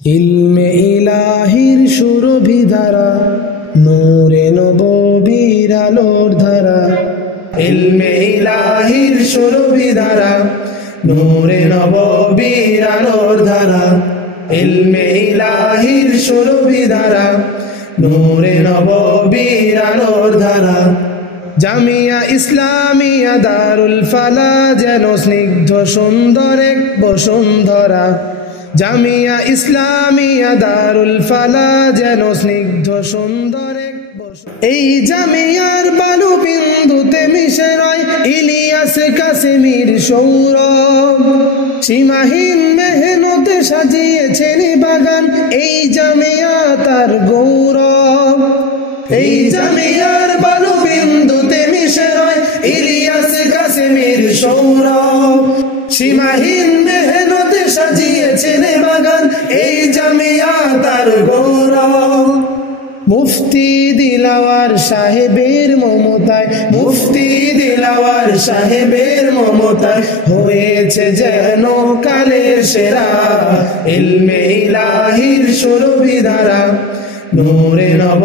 ইলমে ইলাহির সুরভি ধারা, নূরে নববীর আলোর ধারা। ইলমে ইলাহির সুরভি ধারা, নূরে নববীর আলোর ধারা। ইলমে ইলাহির সুরভি ধারা, নূরে নববীর আলোর ধারা। জামিয়া ইসলামিয়া দারুল ফালা যেন স্নিগ্ধ সুন্দর এক বসুন্ধরা। জামিয়া ইসলামিয়া দারুল ফালা যেন স্নিগ্ধ সুন্দর এক বসুন্ধরা। এই জামিয়ার বালু বিন্দুতে মিশে রয় ইলিয়াস কাসেমির সৌরভ। সীমাহীন মেহনতে সাজিয়েছেন বাগান এই জামিয়া তার গৌরব। এই জামিয়ার বালু বিন্দুতে মিশে রয় ইলিয়াস কাসেমির সৌরভ। সীমাহীন মেহনতে সাজিয়েছেন বাগান এই জামিয়া তার গৌরব। মুফতি দিলাওয়ার সাহেবের মমতায়, মুফতি দিলাওয়ার সাহেবের মমতায় হয়েছে যেন কালের সেরা। ইলমে ইলাহির সুরভি ধারা, নূরে নব